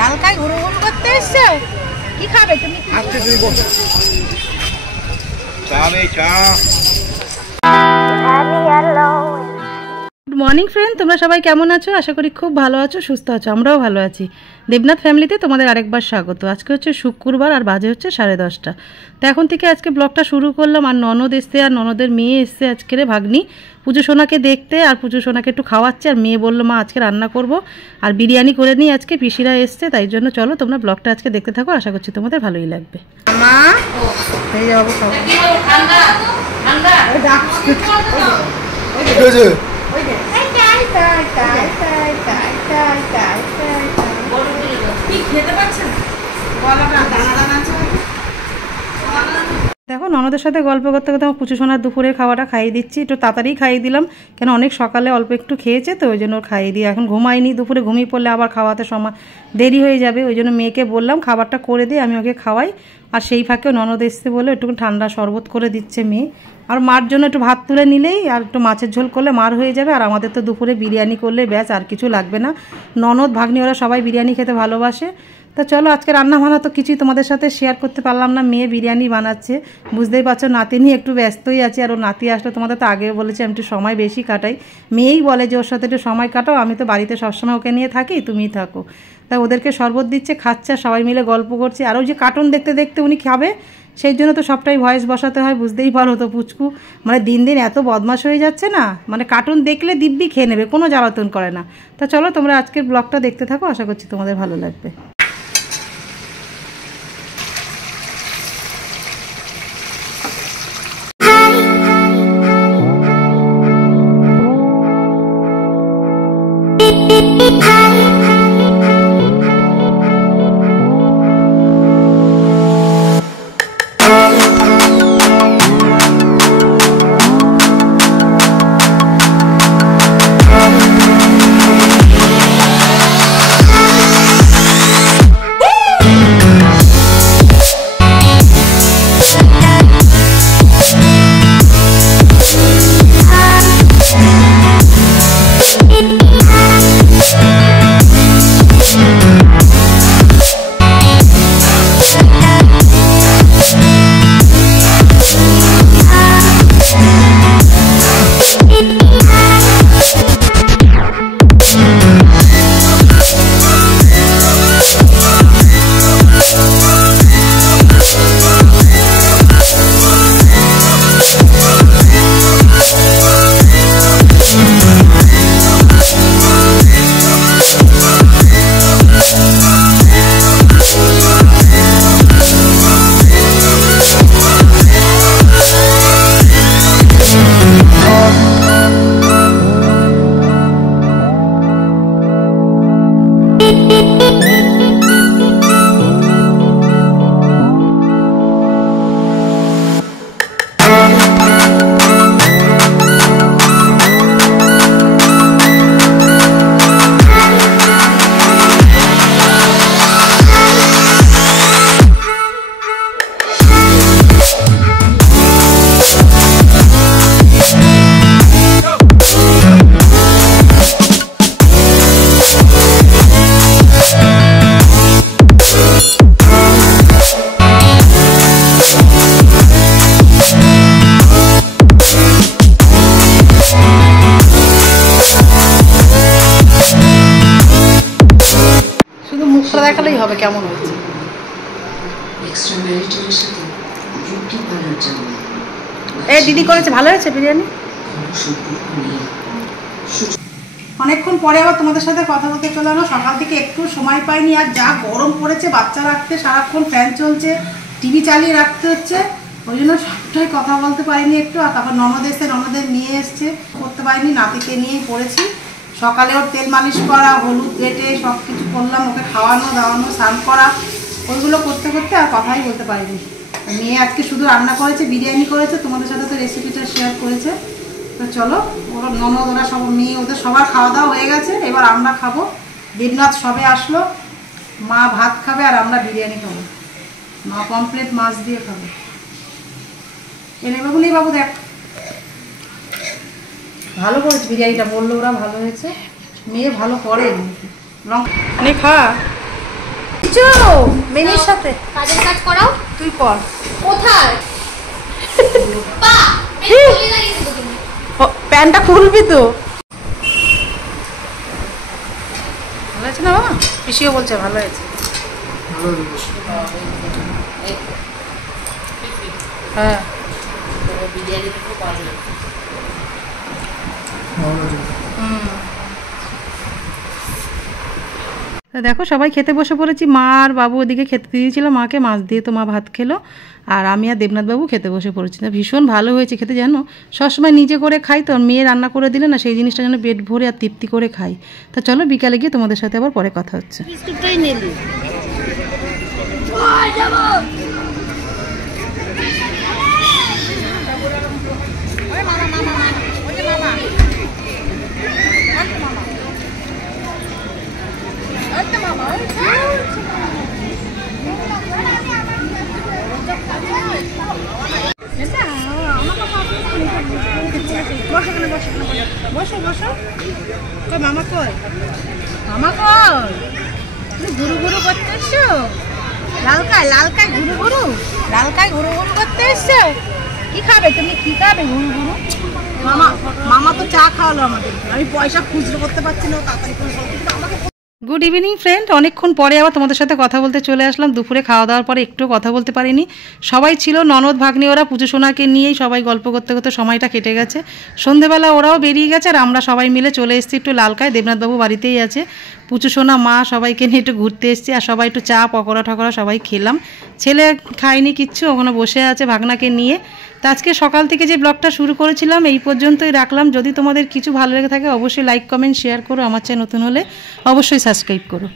লালকাই ঘুরু ঘুরু করতে এসছো? কি খাবে তুমি? আচ্ছা তুমি বল। চাবে চা। গুড মর্নিং ফ্রেন্ড, তোমরা সবাই কেমন আছো? আশা করি খুব ভালো আছো, সুস্থ আছো। আমরাও ভালো আছি। দেবনাথ ফ্যামিলিতে তোমাদের আরেকবার স্বাগত। আজকে হচ্ছে শুক্রবার আর বাজে হচ্ছে 10:30। তো এখন থেকে আজকে ব্লগটা শুরু করলাম। আর ননদ এসছে, আর ননদের মেয়ে এসছে আজকের ভাগ্নি পুজো সোনাকে দেখতে, আর পুজো সোনাকে একটু খাওয়াচ্ছে। আর মেয়ে বললো মা আজকে রান্না করব আর বিরিয়ানি করে নিই, আজকে পিসিরা এসছে, তাই জন্য চলো তোমরা ব্লগটা আজকে দেখতে থাকো। আশা করছি তোমাদের ভালোই লাগবে। মা এই যাবো খাবো ঠান্ডা ঠান্ডা ওই ডাক ওই যে দেখো ননদের সাথে গল্প করতে করতে আমার পুচু সোনার দুপুরে খাওয়াটা খাইয়ে দিচ্ছি। একটু তাড়াতাড়ি খাইয়ে দিলাম, কেন অনেক সকালে অল্প একটু খেয়েছে, তো ওই জন্য খাইয়ে দিয়ে এখন ঘুমাইনি। দুপুরে ঘুমিয়ে পড়লে আবার খাওয়াতে সময় দেরি হয়ে যাবে, ওই জন্য মেয়েকে বললাম খাবারটা করে দিয়ে আমি ওকে খাওয়াই। আর সেই ফাঁকেও ননদ এসছে বলে একটু ঠান্ডা শরবত করে দিচ্ছে মেয়ে। আর মার জন্য একটু ভাত তুলে নিলেই আর একটু মাছের ঝোল করলে মার হয়ে যাবে। আর আমাদের তো দুপুরে বিরিয়ানি করলে ব্যাস, আর কিছু লাগবে না। ননদ ভাগ্নি ওরা সবাই বিরিয়ানি খেতে ভালোবাসে। তো চলো আজকে রান্না বান্না তো কিছুই তোমাদের সাথে শেয়ার করতে পারলাম না। মেয়ে বিরিয়ানি বানাচ্ছে, বুঝতেই পারছো নাতি নিয়ে একটু ব্যস্তই আছি। আর ও নাতি আসলে তোমাদের তো আগেও বলেছি আমি একটু সময় বেশি কাটাই। মেয়েই বলে যে ওর সাথে একটু সময় কাটাও, আমি তো বাড়িতে সবসময় ওকে নিয়ে থাকি, তুমিই থাকো। তা ওদেরকে শরবত দিচ্ছে, খাচ্ছে, সবাই মিলে গল্প করছি। আর ওই যে কার্টুন দেখতে দেখতে উনি খাবে, সেই জন্য তো সবটাই ভয়েস বসাতে হয়, বুঝতেই পারো তো। পুচকু মানে দিন দিন এত বদমাশ হয়ে যাচ্ছে না, মানে কার্টুন দেখলে দিব্যি খেয়ে নেবে, কোনো জ্বালাতন করে না। তা চলো তোমরা আজকের ব্লগটা দেখতে থাকো, আশা করছি তোমাদের ভালো লাগবে। দেখালেই হবে কেমন হয়েছে। এই দিদি করেছে, ভালো হয়েছে বিরিয়ানি। অনেকক্ষণ পরে আবার তোমাদের সাথে কথা বলতে চলে এলো। সকাল থেকে একটু সময় পাইনি, আর যা গরম পড়েছে বাচ্চা রাখতে সারাক্ষণ ফ্যান চলছে, টিভি চালিয়ে রাখতে হচ্ছে, ওই জন্য সবটাই কথা বলতে পারিনি একটু। আর তারপর ননদ এসছে, ননদের নিয়ে এসছে, করতে পারিনি, নাতিকে নিয়েই পড়েছি। সকালে ওর তেল মালিশ করা, হলুদ বেটে সব কিছু করলাম, ওকে খাওয়ানো দাওয়ানো, স্নান করা, ওইগুলো করতে করতে আর কথাই বলতে পারিনি। মেয়ে আজকে শুধু রান্না করেছে, বিরিয়ানি করেছে, তোমাদের সাথে তো রেসিপিটা শেয়ার করেছে। তো চলো ওরা ননদ ওরা সব মেয়ে ওদের সবার খাওয়া দাওয়া হয়ে গেছে, এবার আমরা খাবো। দেবনাথ সবে আসলো, মা ভাত খাবে আর আমরা বিরিয়ানি খাবো। মা কমপ্লিট মাছ দিয়ে খাবে। এনে বাবুলি বাবু দেখ ভালো করেছে বিরিয়ানিটা, বললো ওরা ভালো হয়েছে। মেয়ে ভালো করে, খা পুচু মিমির সাথে কাজের কাজ করাও। তুই পর। কোথায়? পা প্যান্টটা খুলবি তো? ভালো আছে না বাবা? পিসিও বলছে ভালো আছে। হ্যাঁ দেখো সবাই খেতে বসে পড়েছি। মা আর বাবু ওদিকে খেতে দিয়েছিল মাকে, মাছ দিয়ে তো মা ভাত খেলো, আর আমি আর দেবনাথ বাবু খেতে বসে পড়েছি। না ভীষণ ভালো হয়েছে খেতে, জানো সবসময় নিজে করে খাই তো, মেয়ে রান্না করে দিলে না সেই জিনিসটা যেন পেট ভরে আর তৃপ্তি করে খাই। তা চলো বিকালে গিয়ে তোমাদের সাথে আবার পরে কথা হচ্ছে। বিস্কুটটাই নিলি। বসো বসো। কই মামা কই? মামা কই? তুমি ঘুরু ঘুরু করতে এসছো? লালকায় লালকায় ঘুরু ঘুরু, লালকায় ঘুরু ঘুরু করতে এসছো? কি খাবে তুমি? কি খাবে ঘুরু ঘুরু? মামা মামা তো চা খাওয়ালো আমাদের, আমি পয়সা খুচরো করতে পারছি না, তাড়াতাড়ি করে আমাকে। গুড ইভিনিং ফ্রেন্ড, অনেকক্ষণ পরে আবার তোমাদের সাথে কথা বলতে চলে আসলাম। দুপুরে খাওয়া দাওয়ার পরে একটু কথা বলতে পারিনি, সবাই ছিল ননদ ভাগ্নি, ওরা পুজো সোনাকে নিয়েই সবাই গল্প করতে করতে সময়টা কেটে গেছে। সন্ধেবেলা ওরাও বেরিয়ে গেছে আর আমরা সবাই মিলে চলে এসেছি একটু লালকায়। দেবনাথবাবু বাড়িতেই আছে, পুজো সোনা মা সবাইকে নিয়ে একটু ঘুরতে এসেছি, আর সবাই একটু চা পকোড়া ঠকোড়া সবাই খেলাম। ছেলে খায়নি কিচ্ছু, ওখানে বসে আছে ভাগনাকে নিয়ে। তো আজকে সকাল থেকে যে ব্লগটা শুরু করেছিলাম এই পর্যন্তই রাখলাম। যদি তোমাদের কিছু ভালো লেগে থাকে অবশ্যই লাইক কমেন্ট শেয়ার করো, আমার চ্যানেল নতুন হলে অবশ্যই সাবস্ক্রাইব করো।